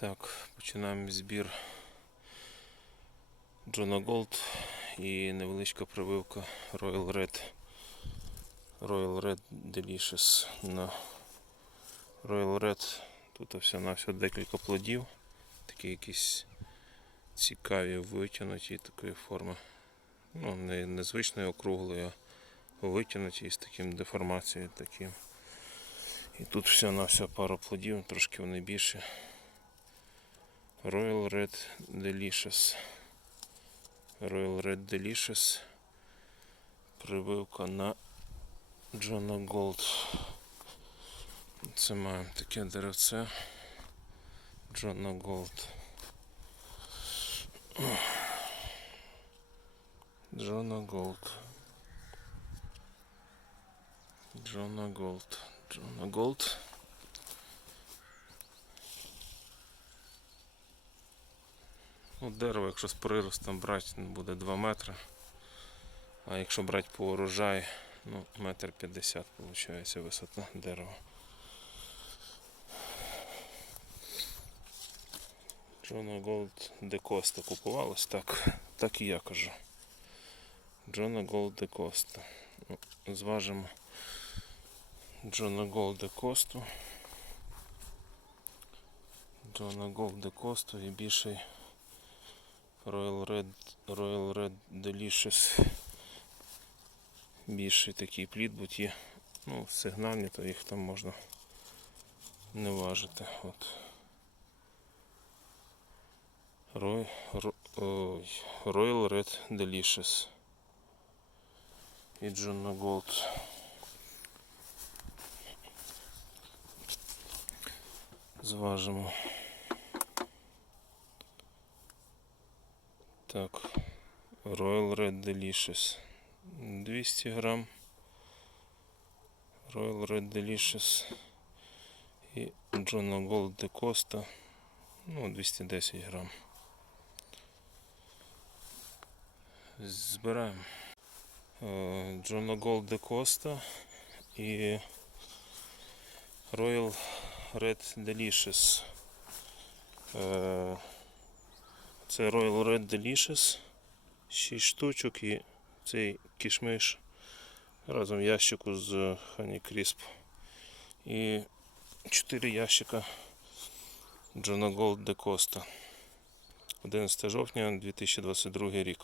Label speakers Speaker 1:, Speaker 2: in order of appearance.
Speaker 1: Так, починаємо збір Джона Голд і невеличка прививка Royal Red. Royal Red Delicious на Royal Red. Тут все на все декілька плодів. Такі якісь цікаві витягнуті такої форми. Ну, не незвичної округлої, а витягнуті з таким деформацією таким. І тут все на все пару плодів, трошки вони більше. Royal Red Delicious. Royal Red Delicious. Прививка на Джона Голд. Це маємо таке деревце. Джона Голд. Джона Голд. Джона Голд. Джона Голд. Ну, дерево, якщо з приростом брати, ну, буде 2 метри. А якщо брати по урожай, ну, метр 50 виходить висота дерева. Джона Голд де Коста купувалось, так, так і я кажу. Джона Голд де Коста. Ну, зважимо Джона Голд де Косту. Джона Голд де Косту і більший Royal Red, Royal Red Delicious. Більший такий плід, бо ті ну, сигнальні, то їх там можна не важити. От. Roy, Ro- ой, Royal Red Delicious. І John Gold. Зважимо. Так, Royal Red Delicious 200 грам. Royal Red Delicious і John Gold de Costa ну, 210 грам. Збираємо Джона Gold de Costa і Royal Red Delicious. Це Royal Red Delicious. 6 штучок і цей кішмиш разом в ящику з Honey Crisp. І 4 ящика Джона Gold de Costa. 11 жовтня 2022 рік.